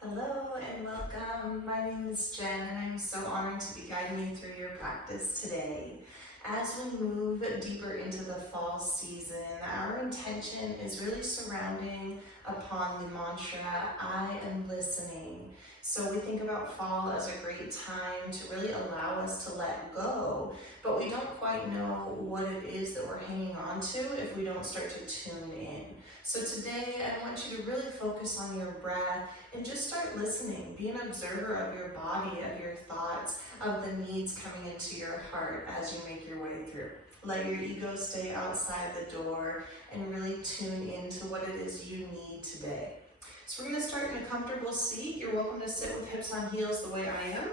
Hello and welcome. My name is Jen and I'm so honored to be guiding you through your practice today. As we move deeper into the fall season, our intention is really surrounding upon the mantra, I am listening. So we think about fall as a great time to really allow us to let go, but we don't quite know what it is that we're hanging on to if we don't start to tune in. So today I want you to really focus on your breath and just start listening. Be an observer of your body, of your thoughts, of the needs coming into your heart as you make your way through. Let your ego stay outside the door and really tune into what it is you need today. So we're going to start in a comfortable seat. You're welcome to sit with hips on heels the way I am.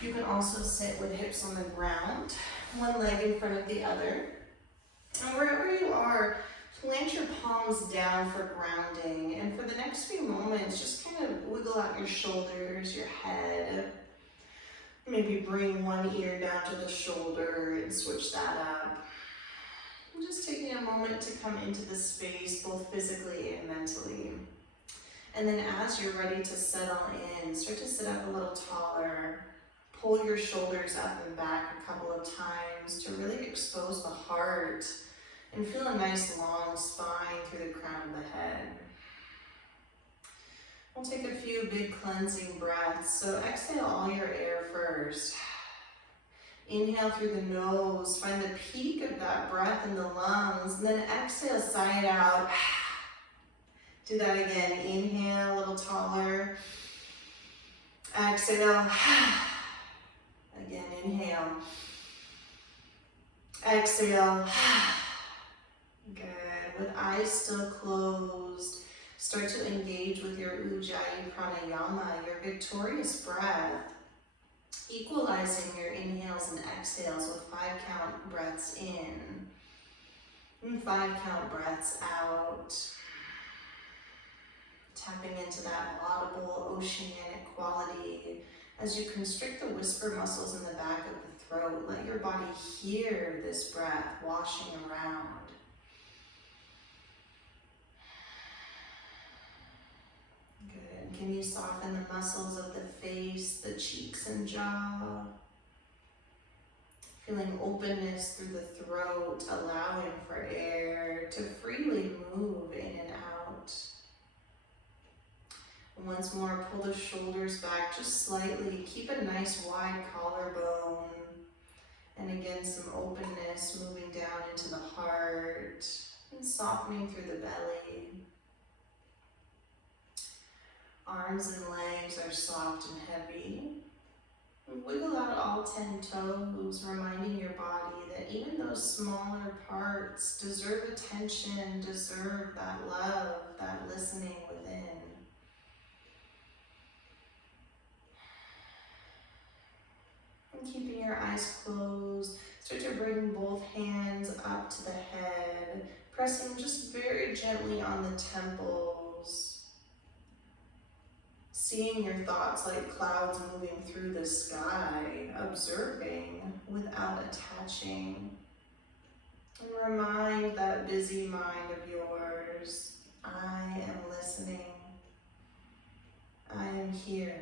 You can also sit with hips on the ground, one leg in front of the other. And wherever you are, plant your palms down for grounding, and for the next few moments, just kind of wiggle out your shoulders, your head. Maybe bring one ear down to the shoulder and switch that up. And just taking a moment to come into the space, both physically and mentally. And then as you're ready to settle in, start to sit up a little taller. Pull your shoulders up and back a couple of times to really expose the heart. And feel a nice long spine through the crown of the head. We'll take a few big cleansing breaths. So exhale all your air first. Inhale through the nose. Find the peak of that breath in the lungs. And then exhale, sigh it out. Do that again. Inhale a little taller. Exhale. Again, inhale. Exhale. Good. With eyes still closed, start to engage with your Ujjayi Pranayama, your victorious breath, equalizing your inhales and exhales with 5-count breaths in and 5-count breaths out. Tapping into that laudable oceanic quality as you constrict the whisper muscles in the back of the throat. Let your body hear this breath washing around. Good. Can you soften the muscles of the face, the cheeks and jaw? Feeling openness through the throat, allowing for air to freely move in and out. And once more, pull the shoulders back just slightly. Keep a nice wide collarbone. And again, some openness moving down into the heart and softening through the belly. Arms and legs are soft and heavy. Wiggle out all 10 toes, reminding your body that even those smaller parts deserve attention, deserve that love, that listening within. And keeping your eyes closed, start to bring both hands up to the head, pressing just very gently on the temples. Seeing your thoughts like clouds moving through the sky, observing without attaching. And remind that busy mind of yours, I am listening. I am here.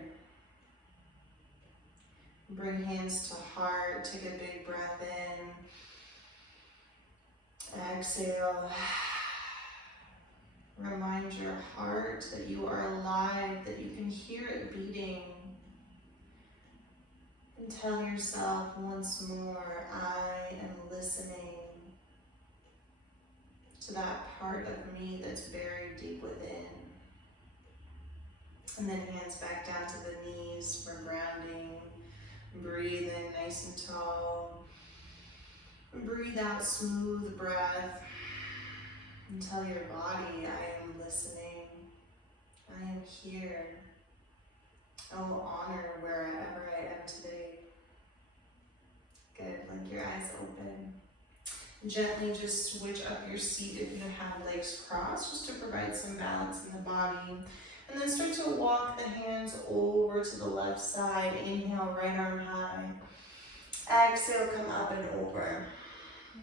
Bring hands to heart, take a big breath in. Exhale. Remind your heart that you are alive, that you can hear it beating. And tell yourself once more, I am listening to that part of me that's buried deep within. And then hands back down to the knees for grounding. Breathe in nice and tall. And breathe out smooth breath. And tell your body, I am listening. I am here. I will honor wherever I am today. Good, like your eyes open. Gently just switch up your seat if you have legs crossed, just to provide some balance in the body. And then start to walk the hands over to the left side. Inhale, right arm high. Exhale, come up and over.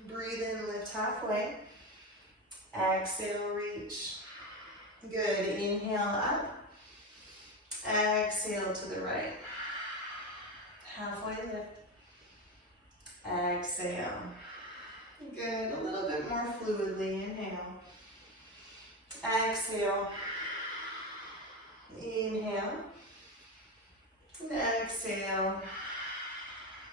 Breathe in, lift halfway. Exhale, reach. Good. Inhale up. Exhale to the right. Halfway lift. Exhale. Good. A little bit more fluidly. Inhale. Exhale. Inhale. And exhale.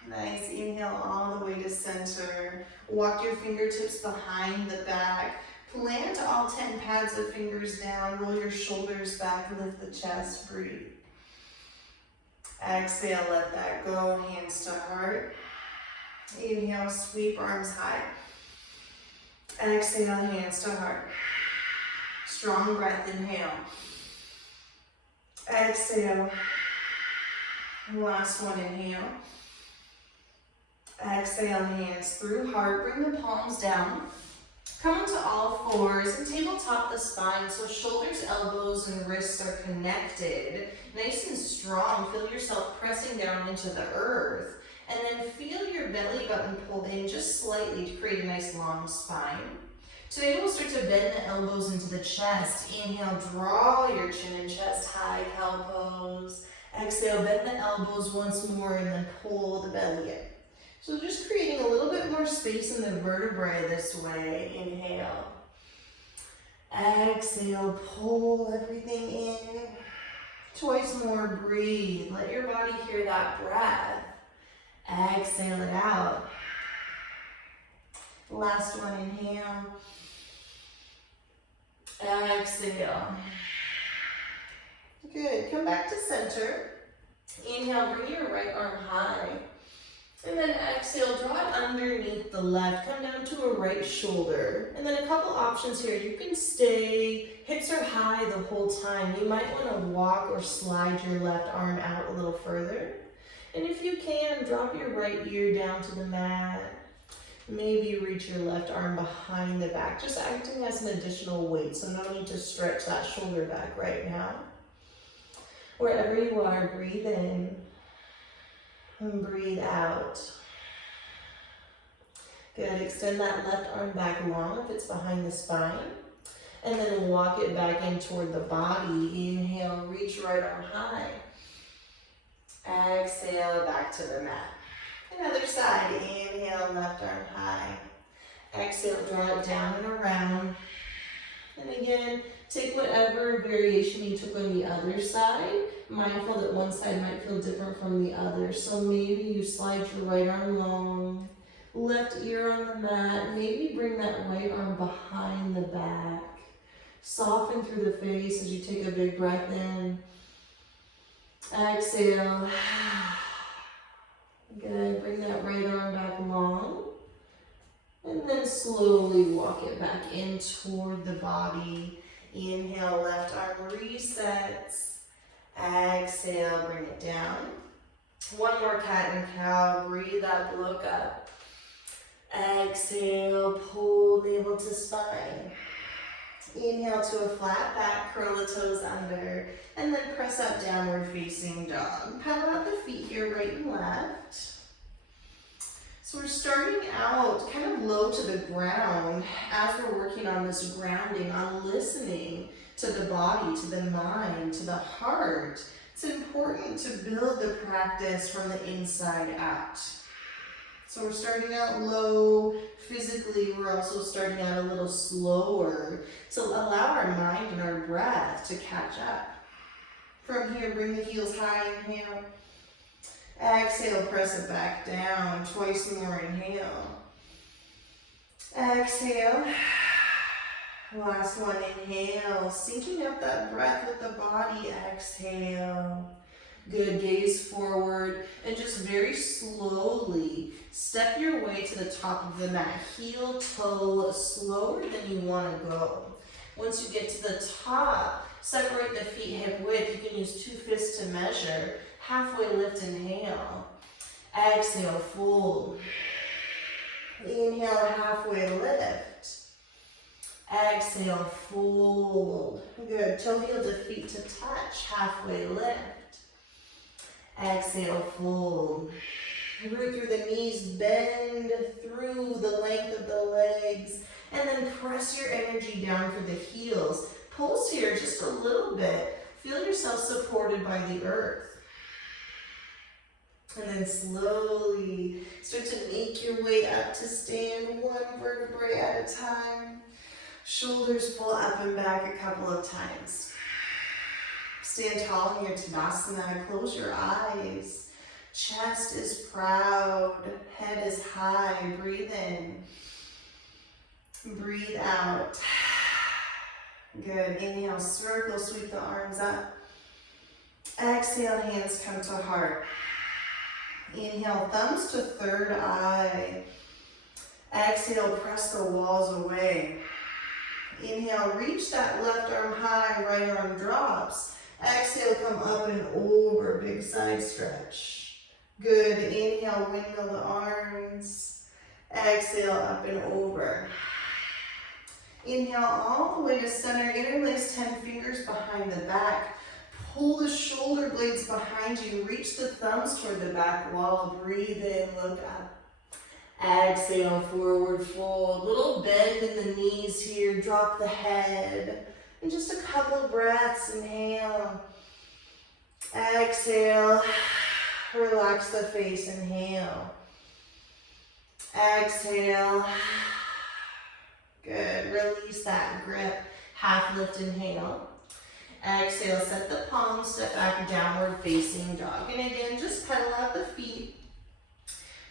Nice. Inhale all the way to center. Walk your fingertips behind the back. Plant all 10 pads of fingers down. Roll your shoulders back. Lift the chest. Breathe. Exhale. Let that go. Hands to heart. Inhale. Sweep arms high. Exhale. Hands to heart. Strong breath. Inhale. Exhale. Last one. Inhale. Exhale, hands through heart. Bring the palms down. Come onto all fours and tabletop the spine so shoulders, elbows, and wrists are connected. Nice and strong. Feel yourself pressing down into the earth. And then feel your belly button pulled in just slightly to create a nice long spine. Today we'll start to bend the elbows into the chest. Inhale, draw your chin and chest high, cow pose. Exhale, bend the elbows once more and then pull the belly in. So just creating a little bit more space in the vertebrae this way. Inhale. Exhale, pull everything in. Twice more, breathe. Let your body hear that breath. Exhale it out. Last one, inhale. Exhale. Good, come back to center. Inhale, bring your right arm high. And then exhale, draw it underneath the left. Come down to a right shoulder. And then a couple options here. You can stay, hips are high the whole time. You might want to walk or slide your left arm out a little further. And if you can, drop your right ear down to the mat. Maybe reach your left arm behind the back, just acting as an additional weight. So no need to stretch that shoulder back right now. Wherever you are, breathe in. And breathe out. Good, extend that left arm back long if it's behind the spine. And then walk it back in toward the body. Inhale, reach right arm high. Exhale, back to the mat. Another side, inhale, left arm high. Exhale, draw it down and around. And again, take whatever variation you took on the other side. Mindful that one side might feel different from the other. So maybe you slide your right arm long, left ear on the mat. Maybe bring that right arm behind the back. Soften through the face as you take a big breath in. Exhale. Good, bring that right arm back long. And then slowly walk it back in toward the body. Inhale, left arm resets. Exhale, bring it down. One more cat and cow. Breathe up, look up. Exhale, pull navel to spine. Inhale to a flat back, curl the toes under, and then press up, downward facing dog. Pedal out the feet here, right and left. So we're starting out kind of low to the ground as we're working on this grounding, on listening to the body, to the mind, to the heart. It's important to build the practice from the inside out. So we're starting out low physically. We're also starting out a little slower to allow our mind and our breath to catch up. From here, bring the heels high, inhale. Exhale, press it back down. Twice more, inhale. Exhale. Last one, inhale. Syncing up that breath with the body. Exhale. Good, gaze forward and just very slowly step your way to the top of the mat. Heel, toe, slower than you want to go. Once you get to the top, separate the feet hip width. You can use 2 fists to measure. Halfway lift, inhale. Exhale, fold. Inhale, halfway lift. Exhale, fold. Good, toe heel to feet to touch. Halfway lift. Exhale, fold. Root through the knees, bend through the length of the legs, and then press your energy down through the heels. Pulse here just a little bit. Feel yourself supported by the earth. And then slowly start to make your way up to stand, one vertebrae at a time. Shoulders pull up and back a couple of times. Stand tall in your Tadasana, close your eyes. Chest is proud, head is high, breathe in. Breathe out. Good, inhale, circle, sweep the arms up. Exhale, hands come to heart. Inhale, thumbs to third eye. Exhale, press the walls away. Inhale, reach that left arm high, right arm drops. Exhale, come up and over, big side stretch. Good, inhale, windmill the arms. Exhale, up and over. Inhale, all the way to center, interlace 10 fingers behind the back. Pull the shoulder blades behind you. Reach the thumbs toward the back wall. Breathe in, look up. Exhale, forward fold. Little bend in the knees here. Drop the head. And just a couple breaths. Inhale. Exhale. Relax the face. Inhale. Exhale. Good. Release that grip. Half lift. Inhale. Exhale, set the palms, step back, downward facing dog. And again, just pedal out the feet.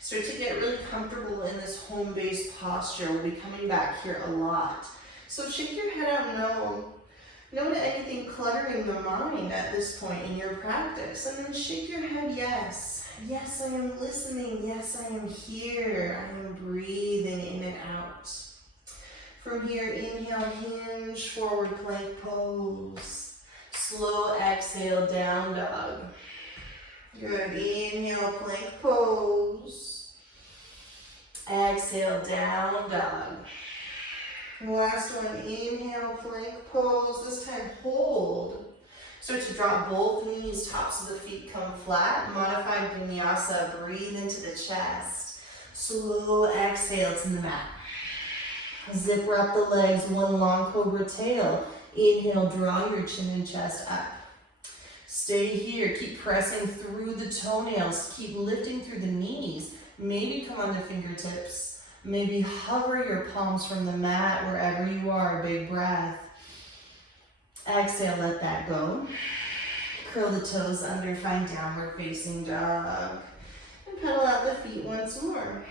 Start to get really comfortable in this home-based posture. We'll be coming back here a lot. So shake your head out, no. No to anything cluttering the mind at this point in your practice. And then shake your head, yes. Yes, I am listening. Yes, I am here. I am breathing in and out. From here, inhale, hinge, forward plank pose. Slow exhale, down dog. Good, inhale, plank pose. Exhale, down dog. Last one, inhale, plank pose. This time, hold. Start to drop both knees, tops of the feet come flat. Modified vinyasa, breathe into the chest. Slow exhale to the mat. Zipper up the legs, one long cobra tail. Inhale, draw your chin and chest up. Stay here, keep pressing through the toenails, keep lifting through the knees. Maybe come on the fingertips. Maybe hover your palms from the mat wherever you are, big breath. Exhale, let that go. Curl the toes under, find downward facing dog. And pedal out the feet once more.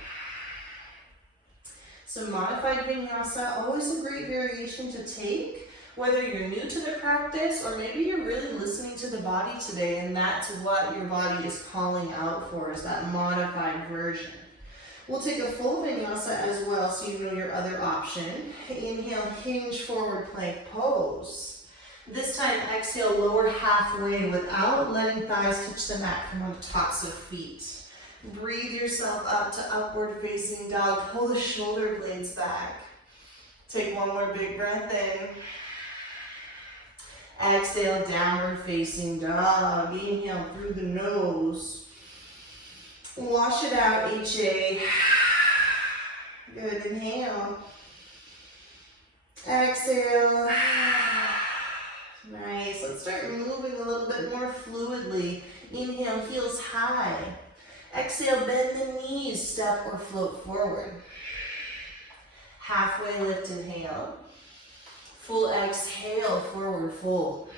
So modified vinyasa, always a great variation to take. Whether you're new to the practice or maybe you're really listening to the body today and that's what your body is calling out for, is that modified version. We'll take a full vinyasa as well so you know your other option. Inhale, hinge, forward plank pose. This time exhale, lower halfway without letting thighs touch the mat from on the tops of feet. Breathe yourself up to upward facing dog. Pull the shoulder blades back. Take one more big breath in. Exhale, downward facing dog. Inhale through the nose. Wash it out, HA. Good, inhale. Exhale. Nice, let's start moving a little bit more fluidly. Inhale, heels high. Exhale, bend the knees, step or float forward. Halfway lift, inhale. Full exhale, forward fold.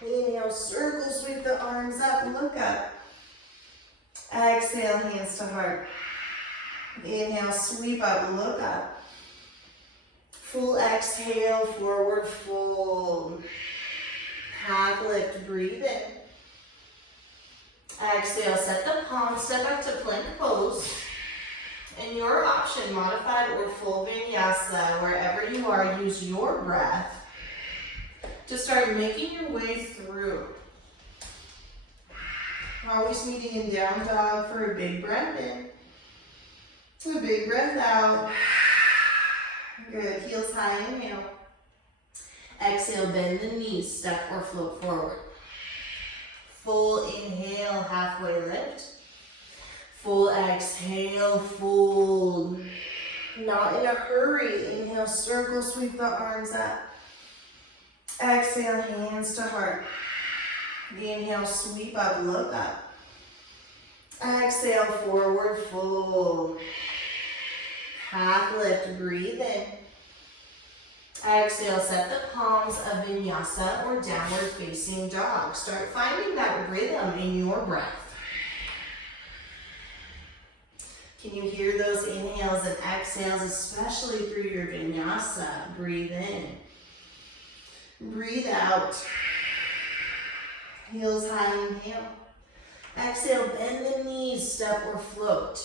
Inhale, circle, sweep the arms up, look up. Exhale, hands to heart. Inhale, sweep up, look up. Full exhale, forward fold. Half lift, breathe in. Exhale, set the palms, step up to plank pose. And your option, modified or full vinyasa, wherever you are, use your breath to start making your way through. Always meeting in down dog for a big breath in. A big breath out. Good, heels high, inhale. Exhale, bend the knees, step or float forward. Full inhale, halfway lift. Full exhale, fold. Not in a hurry. Inhale, circle, sweep the arms up. Exhale, hands to heart. Inhale, sweep up, look up. Exhale, forward fold. Half lift, breathe in. Exhale, set the palms of vinyasa or downward facing dog. Start finding that rhythm in your breath. Can you hear those inhales and exhales, especially through your vinyasa? Breathe in. Breathe out. Heels high, inhale. Exhale, bend the knees, step or float.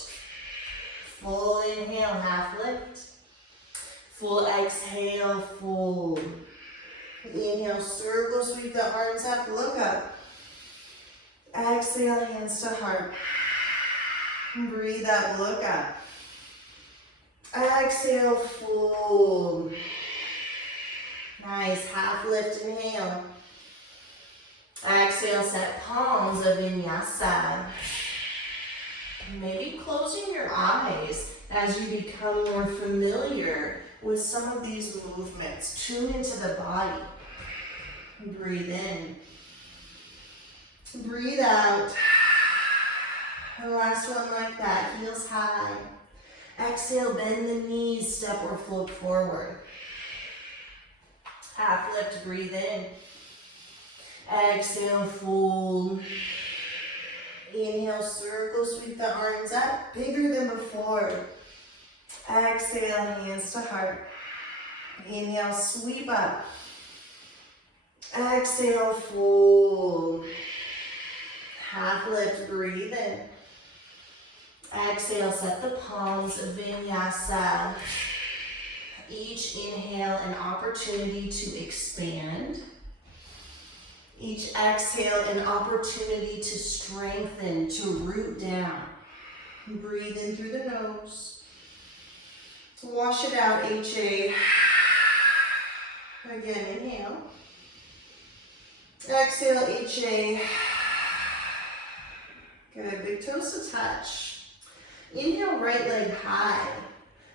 Full inhale, half lift. Full exhale, fold. Inhale, circle, sweep the arms up, look up. Exhale, hands to heart. Breathe up, look up. Exhale, fold. Nice, half lift, inhale. Exhale, set palms of vinyasa. Maybe closing your eyes as you become more familiar with some of these movements. Tune into the body. Breathe in. Breathe out. And last one like that, heels high. Exhale, bend the knees, step or float forward. Half lift, breathe in. Exhale, fold. Inhale, circle, sweep the arms up, bigger than before. Exhale, hands to heart. Inhale, sweep up. Exhale, fold. Half lift, breathe in. Exhale, set the palms of vinyasa. Each inhale, an opportunity to expand. Each exhale, an opportunity to strengthen, to root down. Breathe in through the nose. Wash it out, HA. Again, inhale. Exhale, HA. Good, big toes to touch. Inhale, right leg high.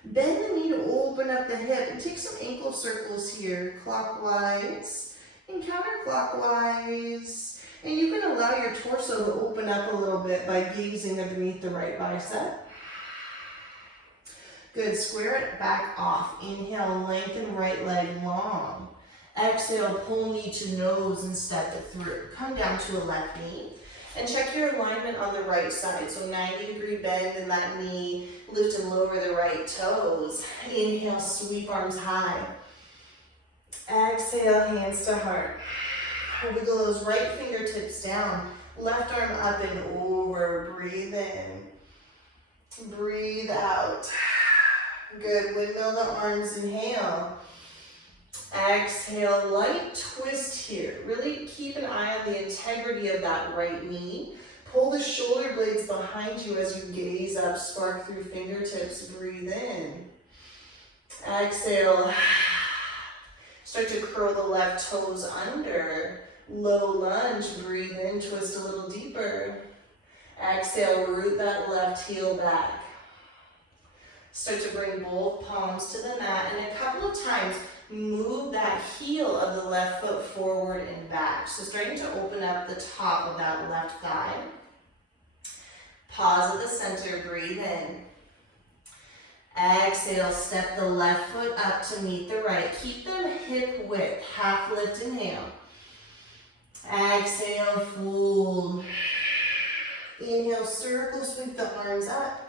Bend the knee to open up the hip and take some ankle circles here, clockwise and counterclockwise. And you can allow your torso to open up a little bit by gazing underneath the right bicep. Good, square it back off. Inhale, lengthen right leg long. Exhale, pull knee to nose and step it through. Come down to a left knee. And check your alignment on the right side. So 90-degree bend in that knee. Lift and lower the right toes. Inhale, sweep arms high. Exhale, hands to heart. Wiggle those right fingertips down. Left arm up and over. Breathe in. Breathe out. Good. Windmill the arms. Inhale. Exhale, light twist here. Really keep an eye on the integrity of that right knee. Pull the shoulder blades behind you as you gaze up, spark through fingertips. Breathe in. Exhale. Start to curl the left toes under. Low lunge. Breathe in, twist a little deeper. Exhale, root that left heel back. Start to bring both palms to the mat, and a couple of times, move that heel of the left foot forward and back. So starting to open up the top of that left thigh. Pause at the center, breathe in. Exhale, step the left foot up to meet the right. Keep them hip width, half lift, inhale. Exhale, fold. Inhale, circle, sweep the arms up.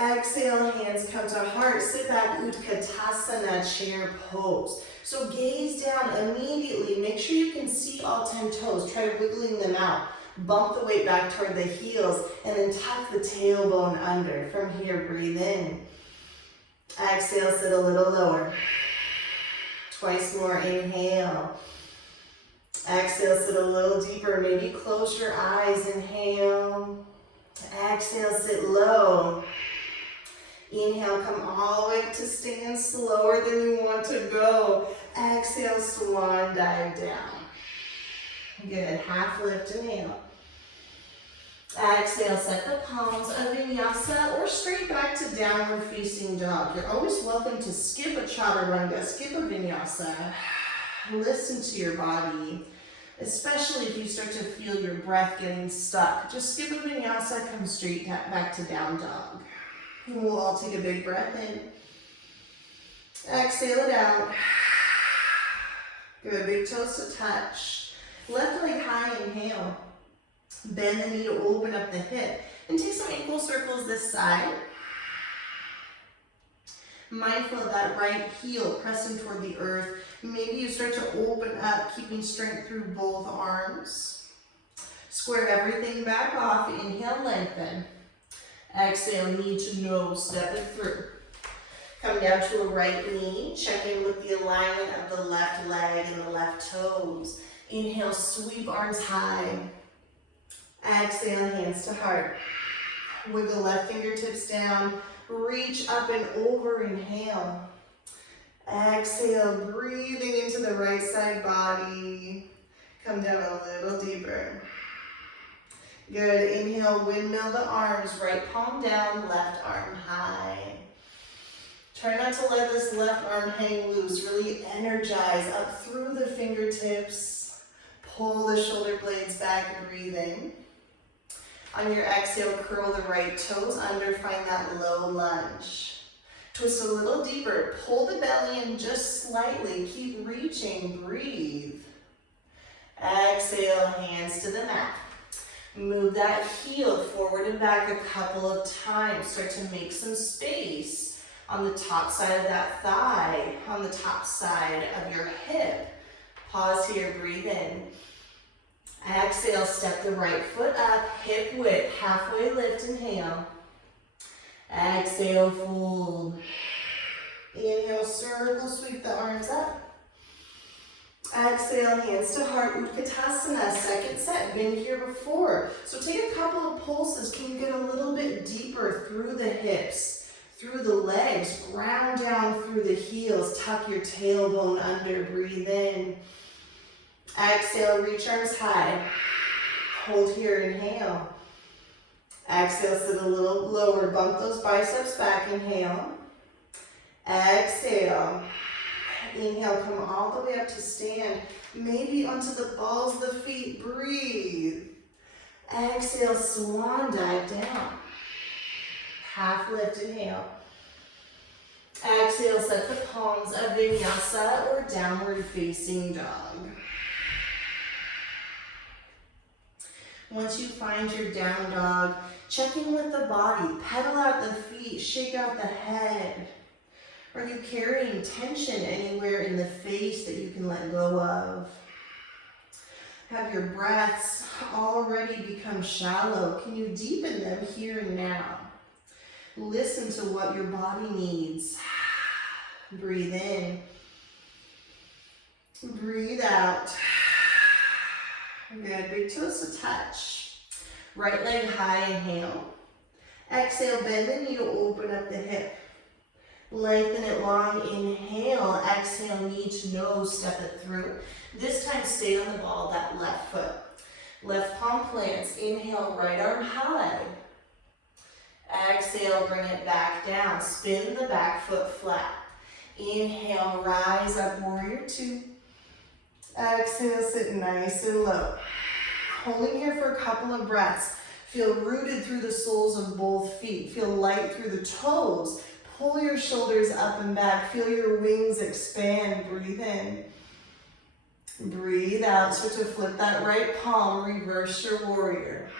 Exhale, hands come to heart. Sit back, Utkatasana, chair pose. So gaze down immediately. Make sure you can see all 10 toes. Try wiggling them out. Bump the weight back toward the heels and then tuck the tailbone under. From here, breathe in. Exhale, sit a little lower. Twice more, inhale. Exhale, sit a little deeper. Maybe close your eyes, inhale. Exhale, sit low. Inhale, come all the way to stand slower than you want to go. Exhale, swan dive down. Good, half lift, inhale. Exhale, set the palms of vinyasa or straight back to downward facing dog. You're always welcome to skip a chaturanga, skip a vinyasa. Listen to your body, especially if you start to feel your breath getting stuck. Just skip a vinyasa, come straight back to down dog. And we'll all take a big breath in. Exhale it out. Good, big toes to touch. Left leg high, inhale. Bend the knee to open up the hip. And take some ankle circles this side. Mindful of that right heel pressing toward the earth. Maybe you start to open up, keeping strength through both arms. Square everything back off. Inhale, lengthen. Exhale, knee to nose, step it through. Come down to a right knee. Check in with the alignment of the left leg and the left toes. Inhale, sweep arms high. Exhale, hands to heart. Wiggle left fingertips down. Reach up and over, inhale. Exhale, breathing into the right side body. Come down a little deeper. Good, inhale, windmill the arms, right palm down, left arm high. Try not to let this left arm hang loose. Really energize up through the fingertips. Pull the shoulder blades back, breathe in. On your exhale, curl the right toes under, find that low lunge. Twist a little deeper, pull the belly in just slightly, keep reaching, breathe. Exhale, hands to the mat. Move that heel forward and back a couple of times. Start to make some space on the top side of that thigh, on the top side of your hip. Pause here, breathe in. Exhale, step the right foot up, hip width, halfway lift, inhale. Exhale, fold. Inhale, circle, sweep the arms up. Exhale, hands to heart, Utkatasana, second set, been here before. So take a couple of pulses. Can you get a little bit deeper through the hips, through the legs, ground down through the heels, tuck your tailbone under, breathe in. Exhale, reach arms high. Hold here, inhale. Exhale, sit a little lower, bump those biceps back, inhale. Exhale. Inhale, come all the way up to stand. Maybe onto the balls of the feet, breathe. Exhale, swan dive down. Half lift, inhale. Exhale, set the palms of vinyasa or downward facing dog. Once you find your down dog, check in with the body, pedal out the feet, shake out the head. Are you carrying tension anywhere in the face that you can let go of? Have your breaths already become shallow? Can you deepen them here and now? Listen to what your body needs. Breathe in. Breathe out. Good, big toes to touch. Right leg high, inhale. Exhale, bend the knee to open up the hip. Lengthen it long, inhale. Exhale, knee to nose, step it through. This time, stay on the ball, that left foot. Left palm plants, inhale, right arm high. Exhale, bring it back down. Spin the back foot flat. Inhale, rise up, warrior two. Exhale, sit nice and low. Holding here for a couple of breaths. Feel rooted through the soles of both feet. Feel light through the toes. Pull your shoulders up and back. Feel your wings expand. Breathe in. Breathe out. Start to flip that right palm. Reverse your warrior.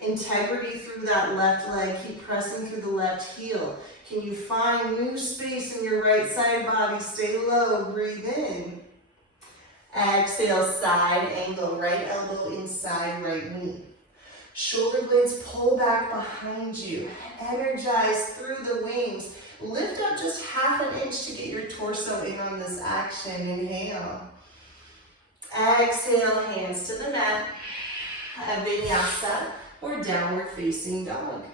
Integrity through that left leg. Keep pressing through the left heel. Can you find new space in your right side body? Stay low. Breathe in. Exhale, side angle. Right elbow inside right knee. Shoulder blades pull back behind you. Energize through the wings. Lift up just half an inch to get your torso in on this action. Inhale. Exhale, hands to the mat. A vinyasa or downward facing dog.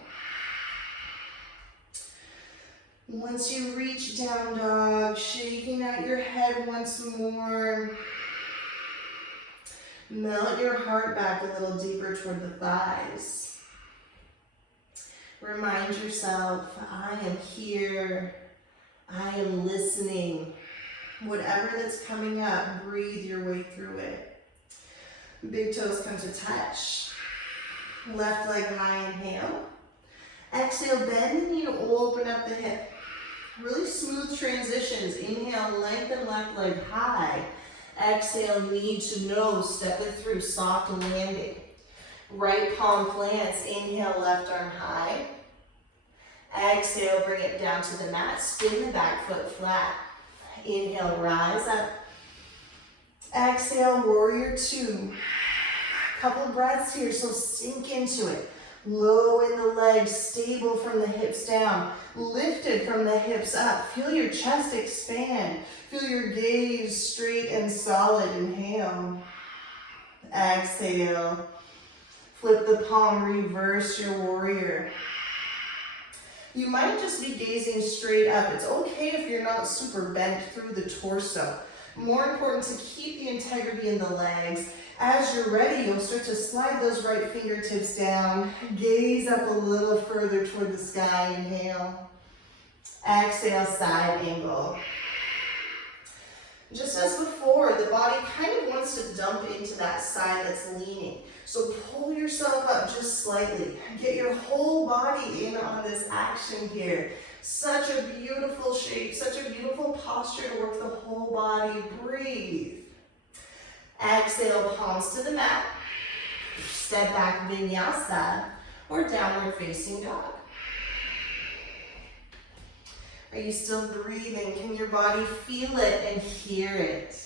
Once you reach down dog, shaking out your head once more. Melt your heart back a little deeper toward the thighs. Remind yourself, I am here. I am listening. Whatever that's coming up, breathe your way through it. Big toes come to touch. Left leg high, inhale. Exhale, bend the knee to open up the hip. Really smooth transitions. Inhale, lengthen left leg high. Exhale, knee to nose, step it through, soft landing. Right palm plants, inhale, left arm high. Exhale, bring it down to the mat, spin the back foot flat. Inhale, rise up. Exhale, warrior two. Couple breaths here, so sink into it. Low in the legs, stable from the hips down. Lifted from the hips up. Feel your chest expand. Feel your gaze straight and solid. Inhale. Exhale. Flip the palm, reverse your warrior. You might just be gazing straight up. It's okay if you're not super bent through the torso. More important to keep the integrity in the legs. As you're ready, you'll start to slide those right fingertips down. Gaze up a little further toward the sky. Inhale. Exhale, side angle. Just as before, the body kind of wants to dump into that side that's leaning. So pull yourself up just slightly. Get your whole body in on this action here. Such a beautiful shape, such a beautiful posture to work the whole body. Breathe. Exhale, palms to the mat. Step back, vinyasa, or downward facing dog. Are you still breathing? Can your body feel it and hear it?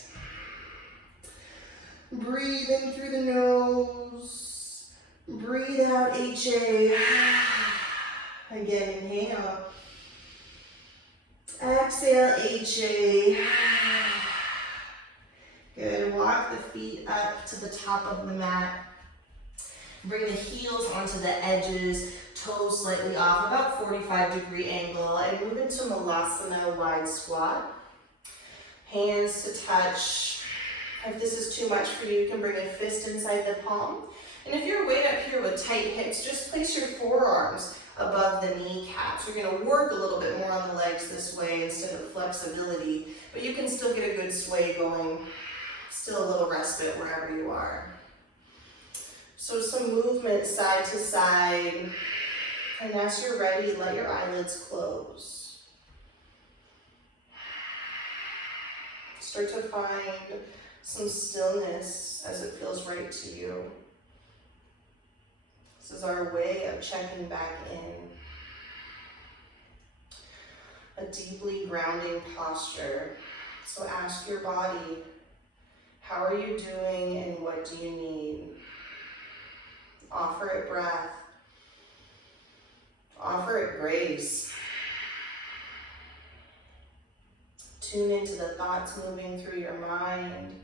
Breathe in through the nose. Breathe out, HA. Again, inhale. Exhale, HA. Good. Walk the feet up to the top of the mat. Bring the heels onto the edges, toes slightly off, about 45-degree angle, and move into Malasana, wide squat. Hands to touch. If this is too much for you, you can bring a fist inside the palm. And if you're way up here with tight hips, just place your forearms above the kneecaps. We're going to work a little bit more on the legs this way instead of flexibility, but you can still get a good sway going. Still a little respite wherever you are. So some movement side to side. And as you're ready, let your eyelids close. Start to find some stillness as it feels right to you. This is our way of checking back in. A deeply grounding posture. So ask your body, how are you doing and what do you need? Offer it breath. Offer it grace. Tune into the thoughts moving through your mind.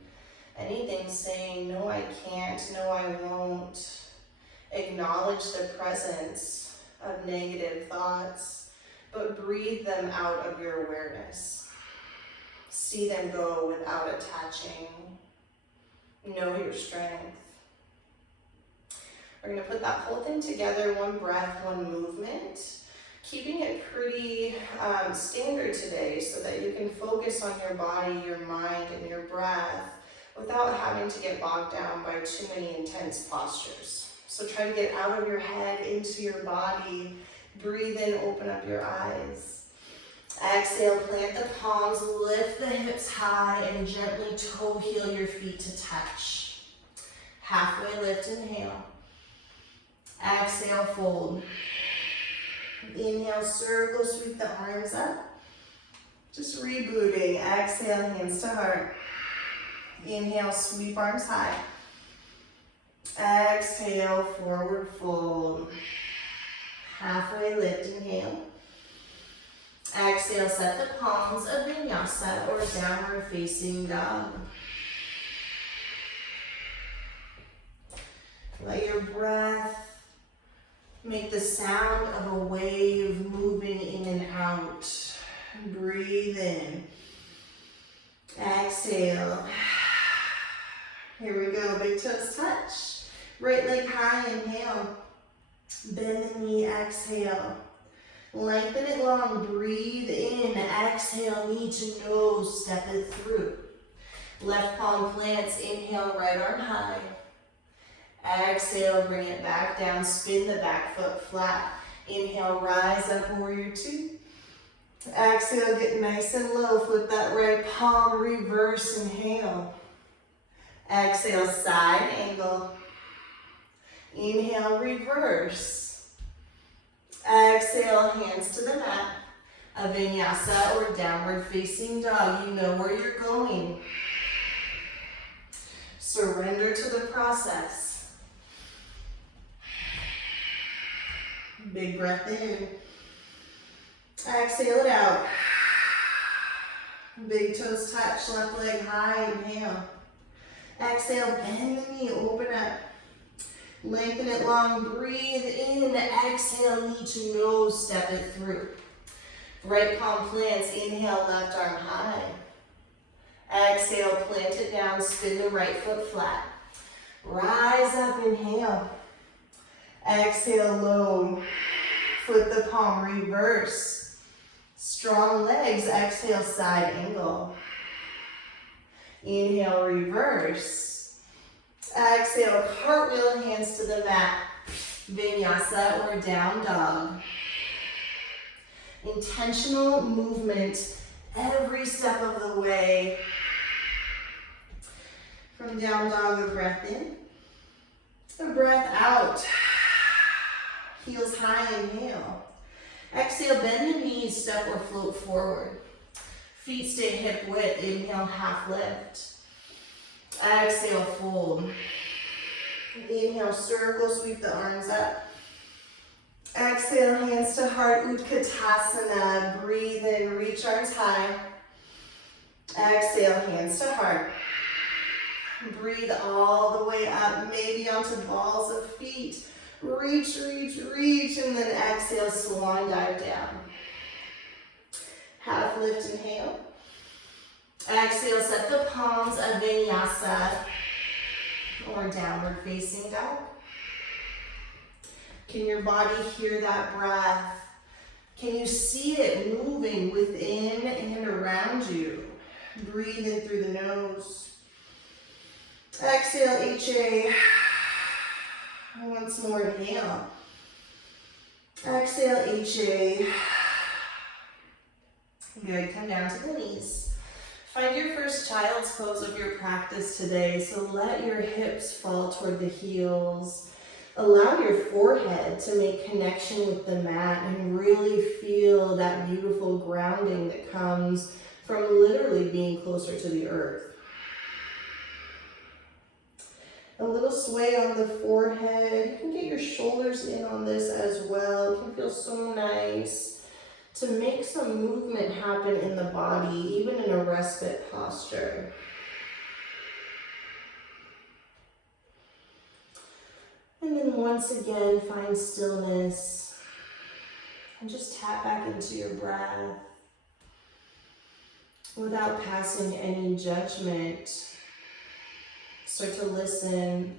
Anything saying, no, I can't, no, I won't. Acknowledge the presence of negative thoughts, but breathe them out of your awareness. See them go without attaching. Know your strength. We're going to put that whole thing together, one breath, one movement, keeping it pretty standard today so that you can focus on your body, your mind, and your breath without having to get bogged down by too many intense postures. So try to get out of your head into your body. Breathe in, open up your eyes. Exhale, plant the palms, lift the hips high, and gently toe heel your feet to touch. Halfway lift, inhale. Exhale, fold. Inhale, circle, sweep the arms up. Just rebooting. Exhale, hands to heart. Inhale, sweep arms high. Exhale, forward fold. Halfway lift, inhale. Exhale, set the palms of vinyasa or downward facing dog. Let your breath make the sound of a wave moving in and out. Breathe in. Exhale. Here we go, big toes touch. Right leg high, inhale. Bend the knee, exhale. Lengthen it long, breathe in, exhale, knee to nose, step it through. Left palm plants, inhale, right arm high. Exhale, bring it back down, spin the back foot flat. Inhale, rise up, warrior two. Exhale, get nice and low, flip that right palm, reverse, inhale. Exhale, side angle. Inhale, reverse. Exhale, hands to the mat. A vinyasa or downward facing dog. You know where you're going. Surrender to the process. Big breath in. Exhale it out. Big toes touch, left leg high, inhale. Exhale, bend the knee, open up. Lengthen it long, breathe in, exhale, knee to nose, step it through. Right palm plants, inhale, left arm high. Exhale, plant it down, spin the right foot flat. Rise up, inhale. Exhale, low. Flip the palm, reverse. Strong legs, exhale, side angle. Inhale, reverse. Exhale, cartwheel, hands to the mat. Vinyasa or down dog. Intentional movement every step of the way. From down dog, a breath in. A breath out. Heels high, inhale. Exhale, bend the knees, step or float forward. Feet stay hip width, inhale, half lift. Exhale, fold. Inhale, circle, sweep the arms up. Exhale, hands to heart, Utkatasana. Breathe in, reach arms high. Exhale, hands to heart. Breathe all the way up, maybe onto balls of feet. Reach, reach, reach, and then exhale, swan dive down. Half lift, inhale. Exhale, set the palms, a vinyasa or downward facing dog. Can your body hear that breath? Can you see it moving within and around you? Breathe in through the nose. Exhale, HA. Once more, inhale. Exhale, HA. Good, come down to the knees. Find your first child's pose of your practice today. So let your hips fall toward the heels. Allow your forehead to make connection with the mat and really feel that beautiful grounding that comes from literally being closer to the earth. A little sway on the forehead. You can get your shoulders in on this as well. It can feel so nice to make some movement happen in the body, even in a respite posture. And then once again, find stillness and just tap back into your breath without passing any judgment. Start to listen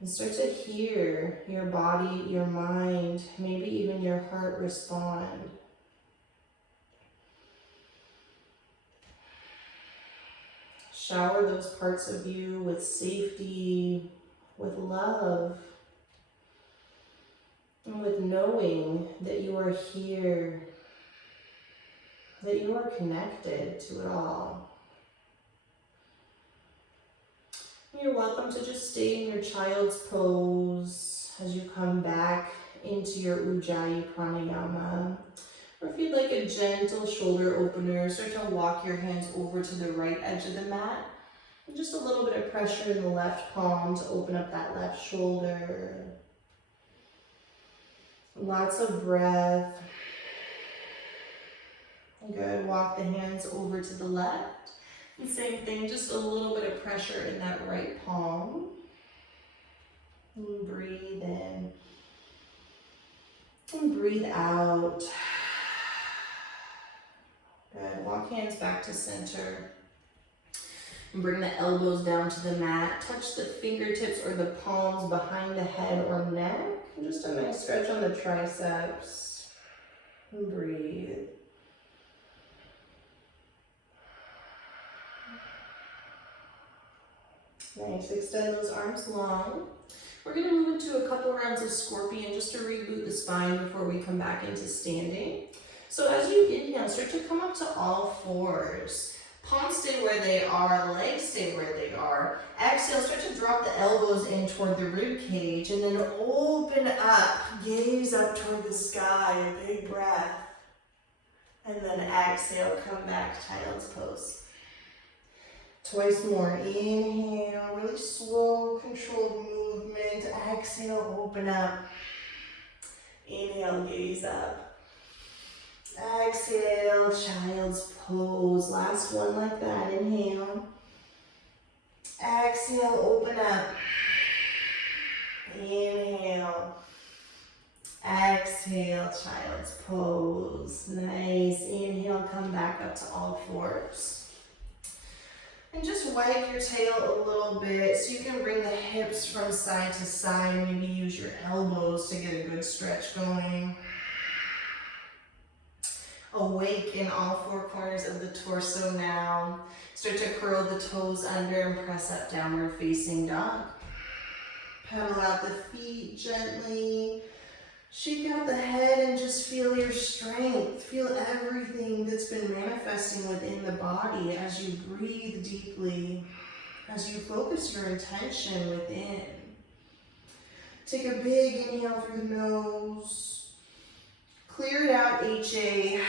and start to hear your body, your mind, maybe even your heart respond. Shower those parts of you with safety, with love, and with knowing that you are here, that you are connected to it all. You're welcome to just stay in your child's pose as you come back into your Ujjayi Pranayama. Or if you'd like a gentle shoulder opener, start to walk your hands over to the right edge of the mat. And just a little bit of pressure in the left palm to open up that left shoulder. Lots of breath. Good, walk the hands over to the left. And same thing, just a little bit of pressure in that right palm. And breathe in. And breathe out. Good, walk hands back to center. And bring the elbows down to the mat. Touch the fingertips or the palms behind the head or neck. And just a nice stretch on the triceps. And breathe. Nice, extend those arms long. We're gonna move into a couple rounds of scorpion just to reboot the spine before we come back into standing. So as you inhale, start to come up to all fours. Palms stay where they are, legs stay where they are. Exhale, start to drop the elbows in toward the rib cage and then open up, gaze up toward the sky, a big breath. And then exhale, come back, child's pose. Twice more, inhale, really slow, controlled movement. Exhale, open up. Inhale, gaze up. Exhale, child's pose. Last one like that. Inhale. Exhale, open up. Inhale. Exhale, child's pose. Nice. Inhale, come back up to all fours. And just wag your tail a little bit so you can bring the hips from side to side. Maybe use your elbows to get a good stretch going. Awake in all four corners of the torso now. Start to curl the toes under and press up, downward facing dog. Pedal out the feet gently. Shake out the head and just feel your strength. Feel everything that's been manifesting within the body as you breathe deeply, as you focus your intention within. Take a big inhale through the nose. Clear it out, HA.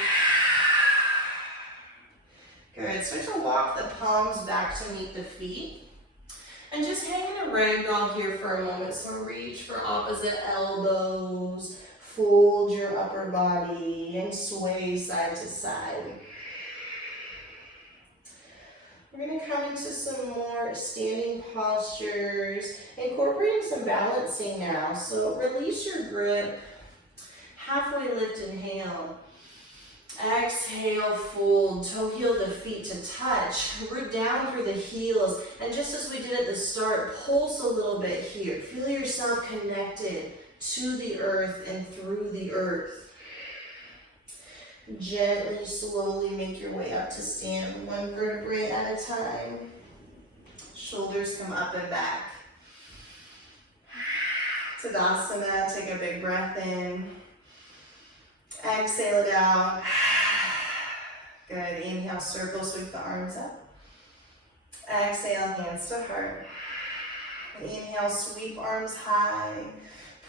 Good. Start to walk the palms back to meet the feet. And just hang in a ragdoll here for a moment. So reach for opposite elbows. Fold your upper body and sway side to side. We're going to come into some more standing postures, incorporating some balancing now. So release your grip. Halfway lift, inhale. Exhale, fold, toe heel the feet to touch. Root down through the heels. And just as we did at the start, pulse a little bit here. Feel yourself connected to the earth and through the earth. Gently, slowly make your way up to stand, one vertebrae at a time. Shoulders come up and back. Tadasana, take a big breath in. Exhale it out. Good. Inhale, circle, sweep the arms up. Exhale, hands to heart. Inhale, sweep arms high.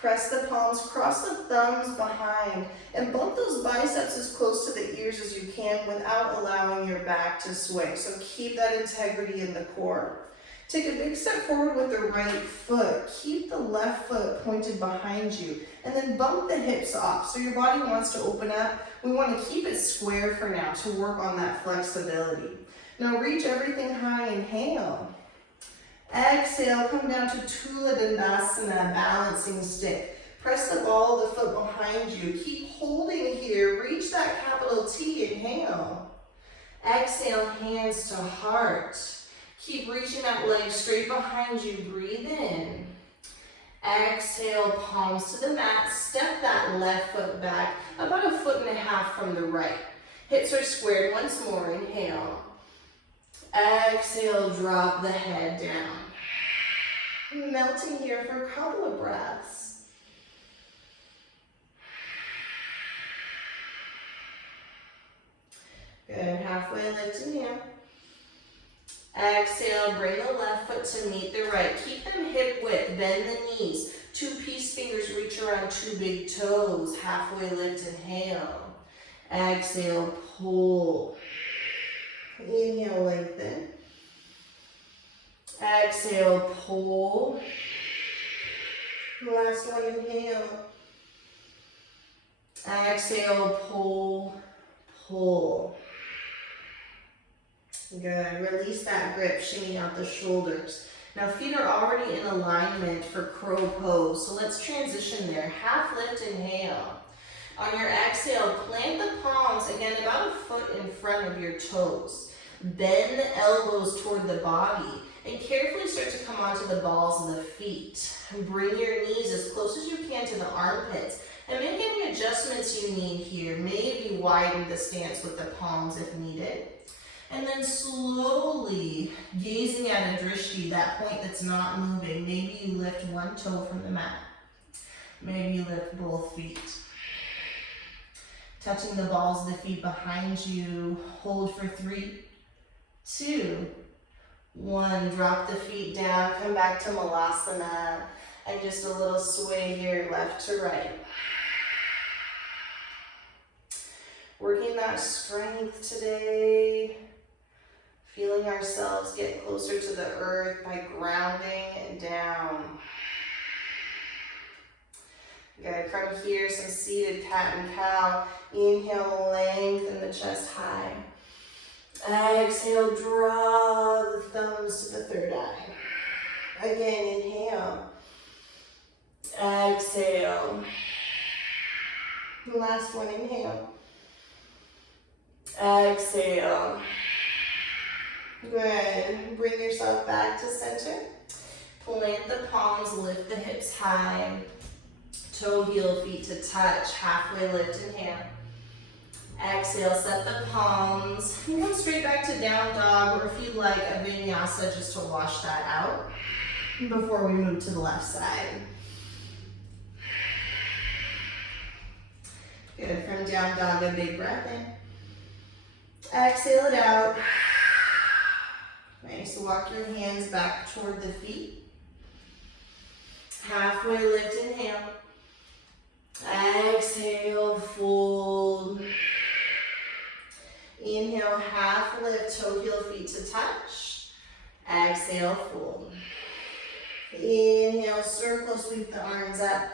Press the palms, cross the thumbs behind, and bump those biceps as close to the ears as you can without allowing your back to sway. So keep that integrity in the core. Take a big step forward with the right foot. Keep the left foot pointed behind you. And then bump the hips off. So your body wants to open up. We want to keep it square for now to work on that flexibility. Now reach everything high, inhale. Exhale, come down to Tula Dandasana, balancing stick. Press the ball of the foot behind you. Keep holding here. Reach that capital T, inhale. Exhale, hands to heart. Keep reaching that leg straight behind you. Breathe in. Exhale, palms to the mat. Step that left foot back about 1.5 feet from the right. Hips are squared. Once more, inhale. Exhale, drop the head down. Melting here for a couple of breaths. Good, halfway lift, inhale. Exhale, bring the left foot to meet the right. Keep them hip width, bend the knees. 2 peace fingers reach around 2 big toes. Halfway lift, inhale. Exhale, pull. Inhale, lengthen. Exhale, pull. Last one, inhale. Exhale, pull, pull. Good. Release that grip, shimmy out the shoulders. Now feet are already in alignment for crow pose, so let's transition there. Half lift, inhale. On your exhale, plant the palms, again, about 1 foot in front of your toes. Bend the elbows toward the body and carefully start to come onto the balls of the feet. Bring your knees as close as you can to the armpits And make any adjustments you need here. Maybe widen the stance with the palms if needed. And then slowly gazing at a drishti, that point that's not moving. Maybe you lift one toe from the mat. Maybe you lift both feet. Touching the balls of the feet behind you. Hold for 3, 2, 1. Drop the feet down. Come back to malasana. And just a little sway here, left to right. Working that strength today. Feeling ourselves get closer to the earth by grounding down. Good. From here, some seated cat and cow. Inhale, lengthen the chest high. Exhale, draw the thumbs to the third eye. Again, inhale. Exhale. Last one, inhale. Exhale. Good. Bring yourself back to center. Plant the palms, lift the hips high. Toe, heel, feet to touch. Halfway lift, inhale. Exhale, set the palms. You come straight back to down dog, or if you'd like a vinyasa just to wash that out before we move to the left side. Good. From down dog, a big breath in. Exhale it out. Nice. So walk your hands back toward the feet. Halfway lift, inhale. Exhale, fold. Inhale, half lift, toe, heel, feet to touch. Exhale, fold. Inhale, circle, sweep the arms up.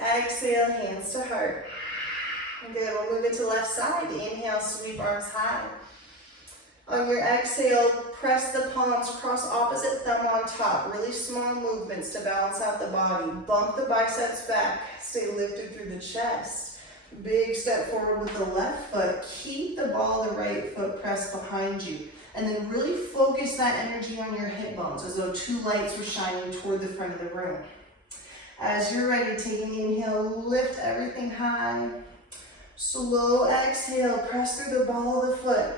Exhale, hands to heart. Good, we'll move it to left side. Inhale, sweep arms high. On your exhale, press the palms, cross opposite thumb on top. Really small movements to balance out the body. Bump the biceps back. Stay lifted through the chest. Big step forward with the left foot. Keep the ball of the right foot pressed behind you. And then really focus that energy on your hip bones as though 2 lights were shining toward the front of the room. As you're ready, take an inhale, lift everything high. Slow exhale, press through the ball of the foot.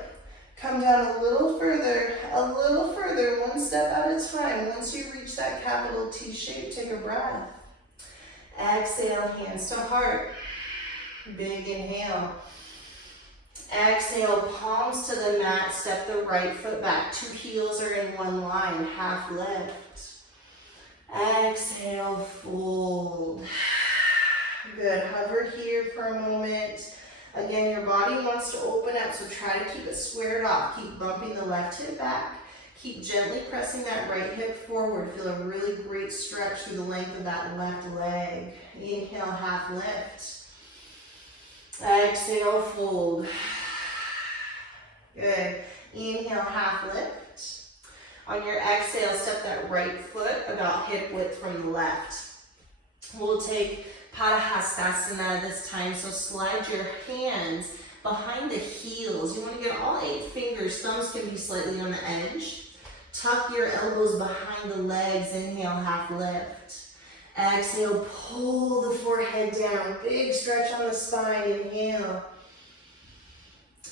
Come down a little further, one step at a time. Once you reach that capital T shape, take a breath. Exhale, hands to heart. Big inhale. Exhale, palms to the mat, step the right foot back. 2 heels are in one line, half lift. Exhale, fold. Good, hover here for a moment. Again, your body wants to open up, so try to keep it squared off. Keep bumping the left hip back. Keep gently pressing that right hip forward. Feel a really great stretch through the length of that left leg. Inhale, half lift. Exhale, fold. Good. Inhale, half lift. On your exhale, step that right foot about hip width from the left. We'll take Padahastasana this time, so slide your hands behind the heels. You want to get all 8 fingers, thumbs can be slightly on the edge. Tuck your elbows behind the legs, inhale, half lift. Exhale, pull the forehead down, big stretch on the spine, inhale.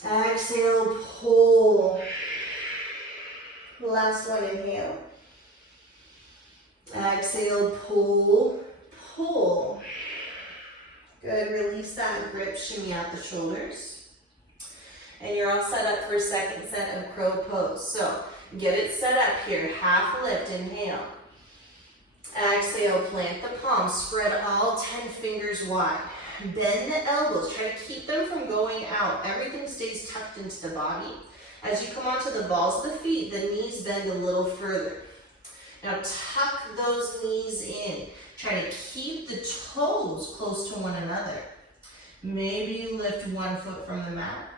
Exhale, pull. Last one, inhale. Exhale, pull, pull. Good, release that grip, shimmy out the shoulders. And you're all set up for a second set of crow pose. So get it set up here, half lift, inhale. Exhale, plant the palms, spread all 10 fingers wide. Bend the elbows, try to keep them from going out. Everything stays tucked into the body. As you come onto the balls of the feet, the knees bend a little further. Now tuck those knees in. Try to keep the toes close to one another. Maybe you lift one foot from the mat.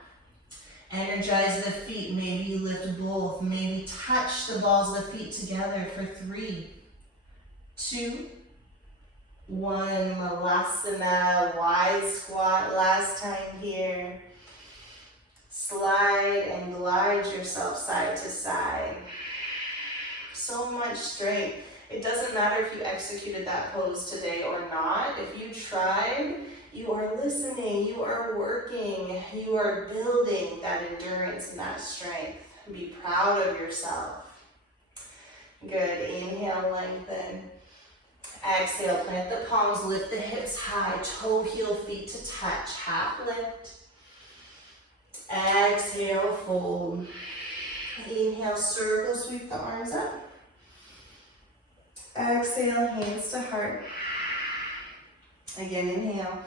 Energize the feet. Maybe you lift both. Maybe touch the balls of the feet together for 3, 2, 1. Malasana, wide squat. Last time here. Slide and glide yourself side to side. So much strength. It doesn't matter if you executed that pose today or not. If you tried, you are listening, you are working, you are building that endurance and that strength. Be proud of yourself. Good. Inhale, lengthen. Exhale, plant the palms, lift the hips high, toe, heel, feet to touch, half lift. Exhale, fold. Inhale, circle, sweep the arms up. Exhale, hands to heart. Again, inhale.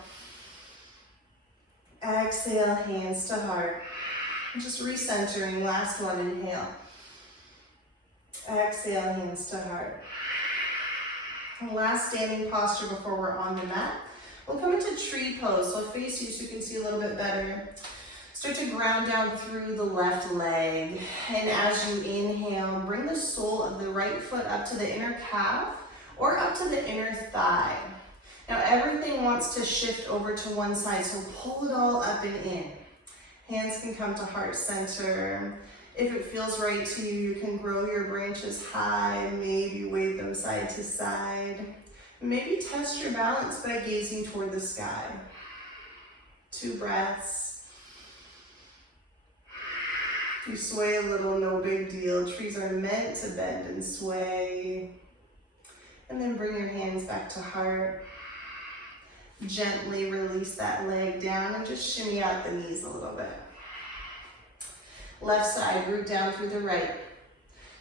Exhale, hands to heart. Just recentering, last one, inhale. Exhale, hands to heart. And last standing posture before we're on the mat. We'll come into tree pose. So I'll face you so you can see a little bit better. Start to ground down through the left leg. And as you inhale, bring the sole of the right foot up to the inner calf or up to the inner thigh. Now everything wants to shift over to one side, so pull it all up and in. Hands can come to heart center. If it feels right to you, you can grow your branches high, maybe wave them side to side. Maybe test your balance by gazing toward the sky. 2 breaths. If you sway a little, no big deal. Trees are meant to bend and sway. And then bring your hands back to heart. Gently release that leg down and just shimmy out the knees a little bit. Left side, root down through the right.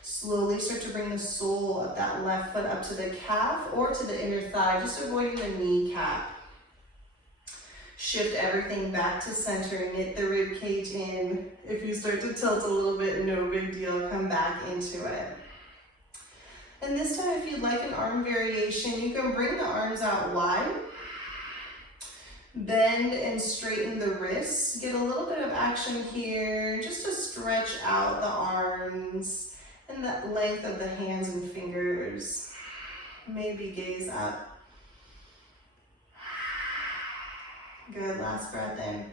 Slowly start to bring the sole of that left foot up to the calf or to the inner thigh, just avoiding the kneecap. Shift everything back to center, knit the rib cage in. If you start to tilt a little bit, no big deal, come back into it. And this time, if you'd like an arm variation, you can bring the arms out wide. Bend and straighten the wrists. Get a little bit of action here, just to stretch out the arms and the length of the hands and fingers. Maybe gaze up. Good, last breath in.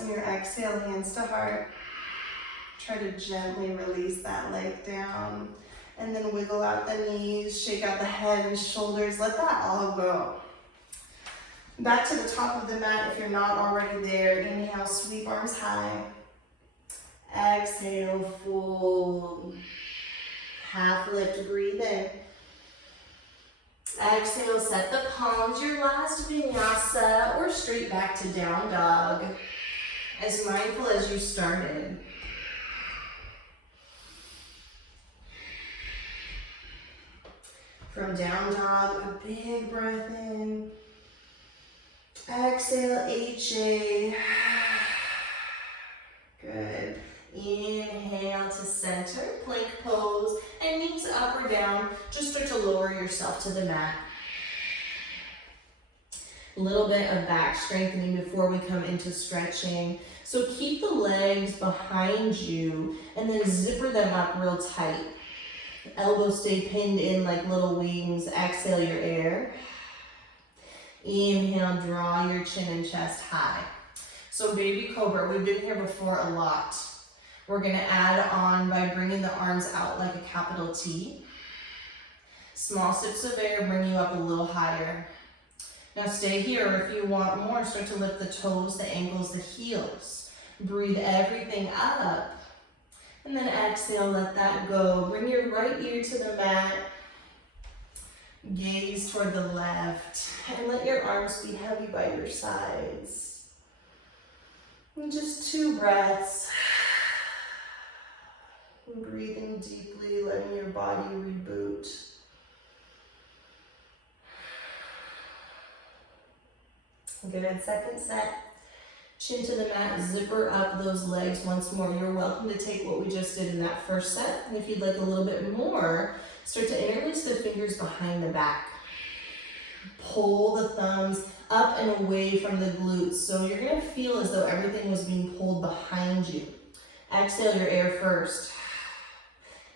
On your exhale, hands to heart. Try to gently release that leg down. And then wiggle out the knees, shake out the head and shoulders. Let that all go. Back to the top of the mat if you're not already there. Inhale, sweep arms high. Exhale, fold. Half lift, breathe in. Exhale, set the palms, your last vinyasa, or straight back to down dog. As mindful as you started. From down dog, a big breath in. Exhale, HA. Good. Inhale to center, plank pose, and knees up or down. Just start to lower yourself to the mat. A little bit of back strengthening before we come into stretching. So keep the legs behind you and then zipper them up real tight. Elbows stay pinned in like little wings. Exhale your air. Inhale, draw your chin and chest high. So baby cobra, we've been here before a lot. We're gonna add on by bringing the arms out like a capital T. Small sips of air bring you up a little higher. Now stay here, or if you want more, start to lift the toes, the ankles, the heels. Breathe everything up. And then exhale, let that go. Bring your right ear to the mat. Gaze toward the left, and let your arms be heavy by your sides. And just 2 breaths. Breathing deeply, letting your body reboot. Good, second set. Chin to the mat, zipper up those legs once more. You're welcome to take what we just did in that first set. And if you'd like a little bit more, start to interlace the fingers behind the back. Pull the thumbs up and away from the glutes. So you're gonna feel as though everything was being pulled behind you. Exhale your air first.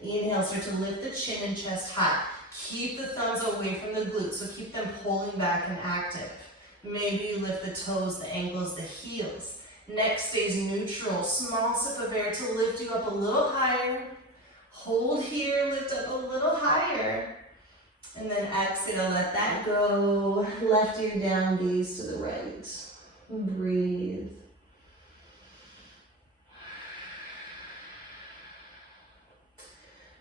Inhale, start to lift the chin and chest high. Keep the thumbs away from the glutes, so keep them pulling back and active. Maybe you lift the toes, the ankles, the heels. Neck stays neutral. Small sip of air to lift you up a little higher. Hold here, lift up a little higher. And then exhale, let that go. Left ear down, gaze to the right. Breathe.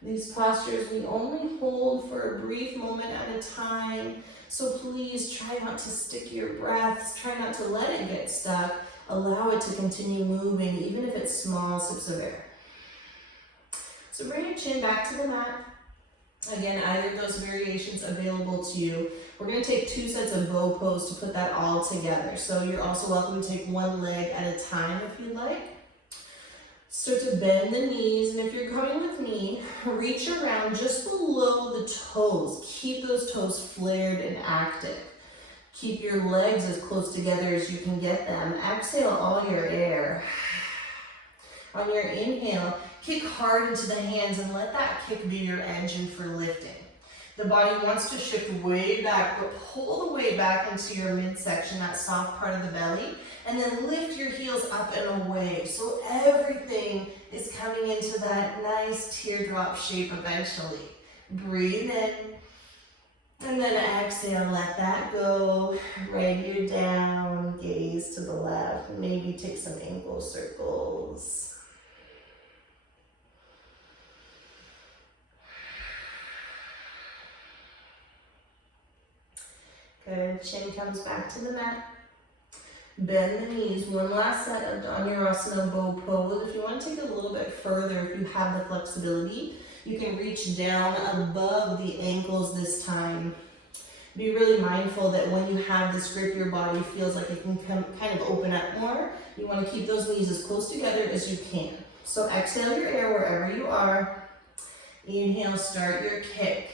These postures we only hold for a brief moment at a time. So please try not to stick your breaths. Try not to let it get stuck. Allow it to continue moving, even if it's small sips of air. So bring your chin back to the mat. Again, either of those variations available to you. We're going to take 2 sets of bow pose to put that all together. So you're also welcome to take one leg at a time if you like. Start to bend the knees, and if you're coming with me, reach around just below the toes. Keep those toes flared and active. Keep your legs as close together as you can get them. Exhale all your air. On your inhale, kick hard into the hands and let that kick be your engine for lifting. The body wants to shift way back, but pull the weight back into your midsection, that soft part of the belly, and then lift your heels up and away. So everything is coming into that nice teardrop shape eventually. Breathe in, and then exhale, let that go. Right ear down, gaze to the left. Maybe take some ankle circles. Good, chin comes back to the mat. Bend the knees. One last set of Dhanurasana bow pose. If you want to take it a little bit further, if you have the flexibility, you can reach down above the ankles this time. Be really mindful that when you have this grip, your body feels like it can kind of open up more. You want to keep those knees as close together as you can. So exhale your air wherever you are. Inhale, start your kick.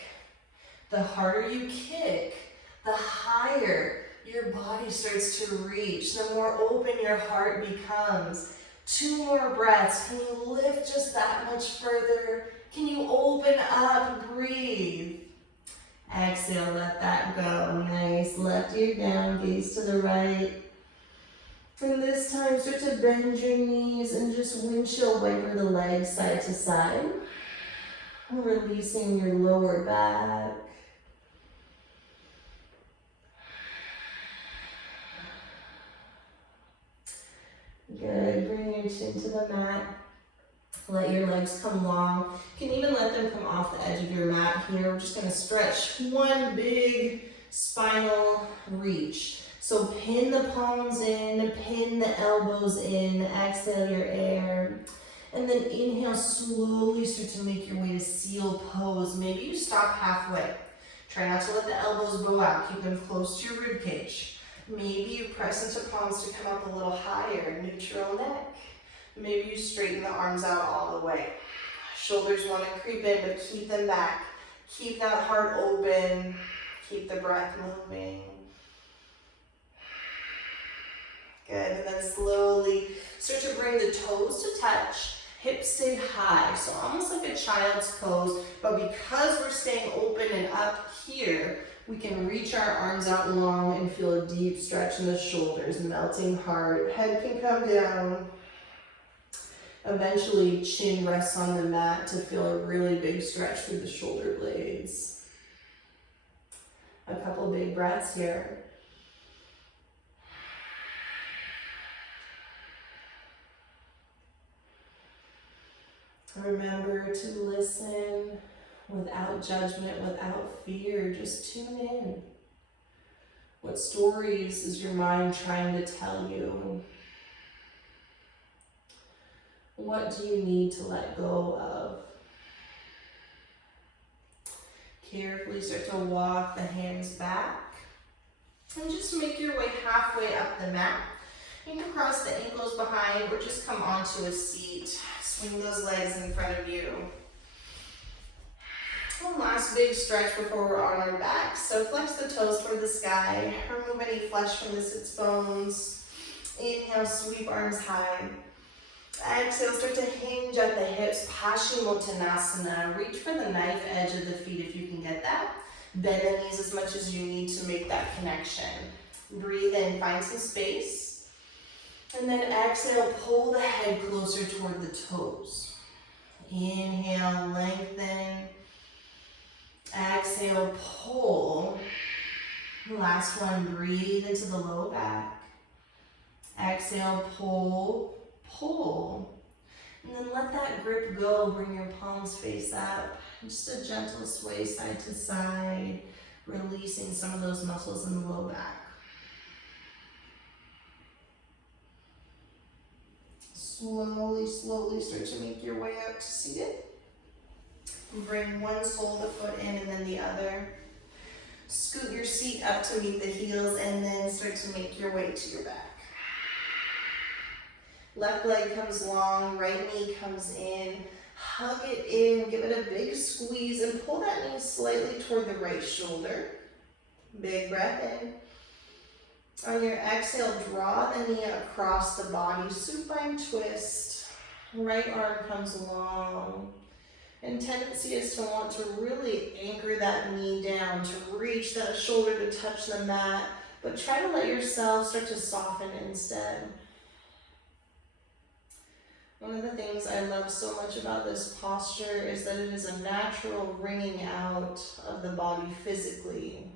The harder you kick, the higher your body starts to reach, the more open your heart becomes. 2 more breaths. Can you lift just that much further? Can you open up? Breathe. Exhale, let that go. Nice. Left ear down, gaze to the right. And this time, start to bend your knees and just windshield wiper the legs side to side. Releasing your lower back. Good, bring your chin to the mat. Let your legs come long. You can even let them come off the edge of your mat here. We're just gonna stretch one big spinal reach. So pin the palms in, pin the elbows in, exhale your air. And then inhale, slowly start to make your way to seal pose. Maybe you stop halfway. Try not to let the elbows bow out. Keep them close to your rib cage. Maybe you press into palms to come up a little higher, neutral neck. Maybe you straighten the arms out all the way. Shoulders want to creep in, but keep them back. Keep that heart open. Keep the breath moving. Good, and then slowly start to bring the toes to touch. Hips stay high, so almost like a child's pose, but because we're staying open and up here, we can reach our arms out long and feel a deep stretch in the shoulders, melting heart. Head can come down. Eventually, chin rests on the mat to feel a really big stretch through the shoulder blades. A couple big breaths here. Remember to listen without judgment, without fear. Just tune in. What stories is your mind trying to tell you? What do you need to let go of? Carefully start to walk the hands back. And just make your way halfway up the mat. You can cross the ankles behind or just come onto a seat. Swing those legs in front of you. One last big stretch before we're on our back. So flex the toes toward the sky. Remove any flesh from the sits bones. Inhale, sweep arms high. Exhale, start to hinge at the hips. Paschimottanasana. Reach for the knife edge of the feet if you can get that. Bend the knees as much as you need to make that connection. Breathe in, find some space. And then exhale, pull the head closer toward the toes. Inhale, lengthen. Exhale, pull. Last one, breathe into the low back. Exhale, pull, pull. And then let that grip go, bring your palms face up. Just a gentle sway side to side, releasing some of those muscles in the low back. Slowly, slowly start to make your way up to seated. Bring one sole of the foot in and then the other. Scoot your seat up to meet the heels and then start to make your way to your back. Left leg comes long, right knee comes in. Hug it in, give it a big squeeze and pull that knee slightly toward the right shoulder. Big breath in. On your exhale, draw the knee across the body, supine twist. Right arm comes long. And tendency is to want to really anchor that knee down, to reach that shoulder to touch the mat, but try to let yourself start to soften instead. One of the things I love so much about this posture is that it is a natural wringing out of the body physically,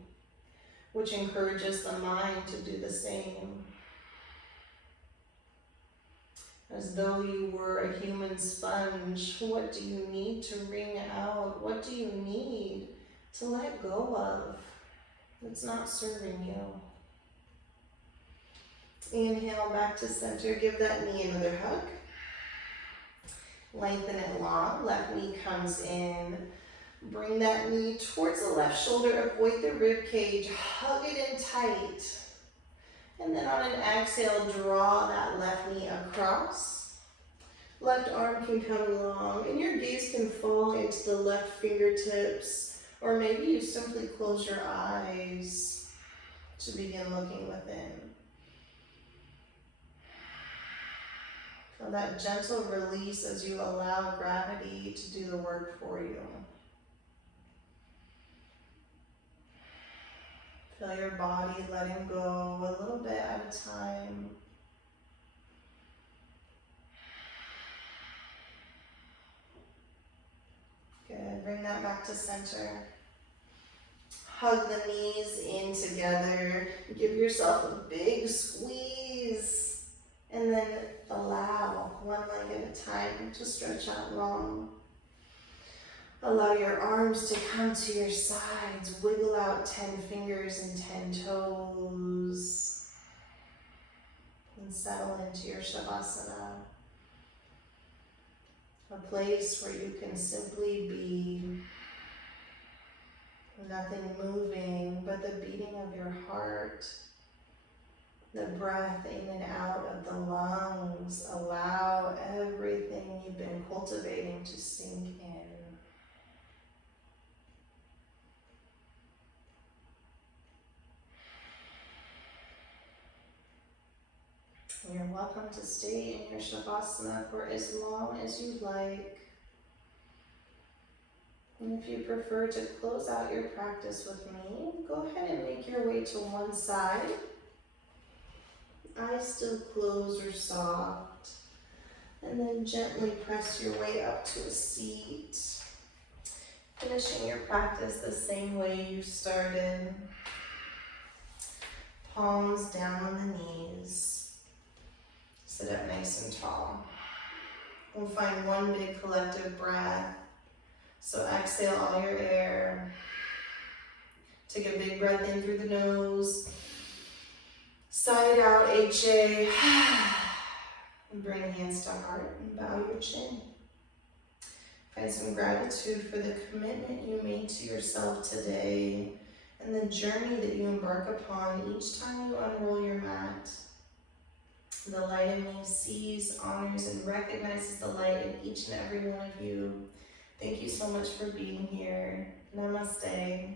which encourages the mind to do the same. As though you were a human sponge, what do you need to wring out? What do you need to let go of that's not serving you? Inhale back to center, give that knee another hug. Lengthen it long, left knee comes in. Bring that knee towards the left shoulder, avoid the rib cage, hug it in tight. And then on an exhale, draw that left knee across. Left arm can come long, and your gaze can fall into the left fingertips, or maybe you simply close your eyes to begin looking within. Feel that gentle release as you allow gravity to do the work for you. Feel your body letting go a little bit at a time. Good, bring that back to center. Hug the knees in together. Give yourself a big squeeze. And then allow one leg at a time to stretch out long. Allow your arms to come to your sides. Wiggle out 10 fingers and 10 toes. And settle into your Shavasana. A place where you can simply be. Nothing moving but the beating of your heart. The breath in and out of the lungs. Allow everything you've been cultivating to sink in. You're welcome to stay in your Shavasana for as long as you like. And if you prefer to close out your practice with me, go ahead and make your way to one side. Eyes still closed or soft. And then gently press your way up to a seat. Finishing your practice the same way you started. Palms down on the knees. Sit up nice and tall. We'll find one big collective breath. So exhale all your air. Take a big breath in through the nose. Side out, HA. And bring hands to heart and bow your chin. Find some gratitude for the commitment you made to yourself today and the journey that you embark upon each time you unroll your mat. The light in me sees, honors, and recognizes the light in each and every one of you. Thank you so much for being here. Namaste.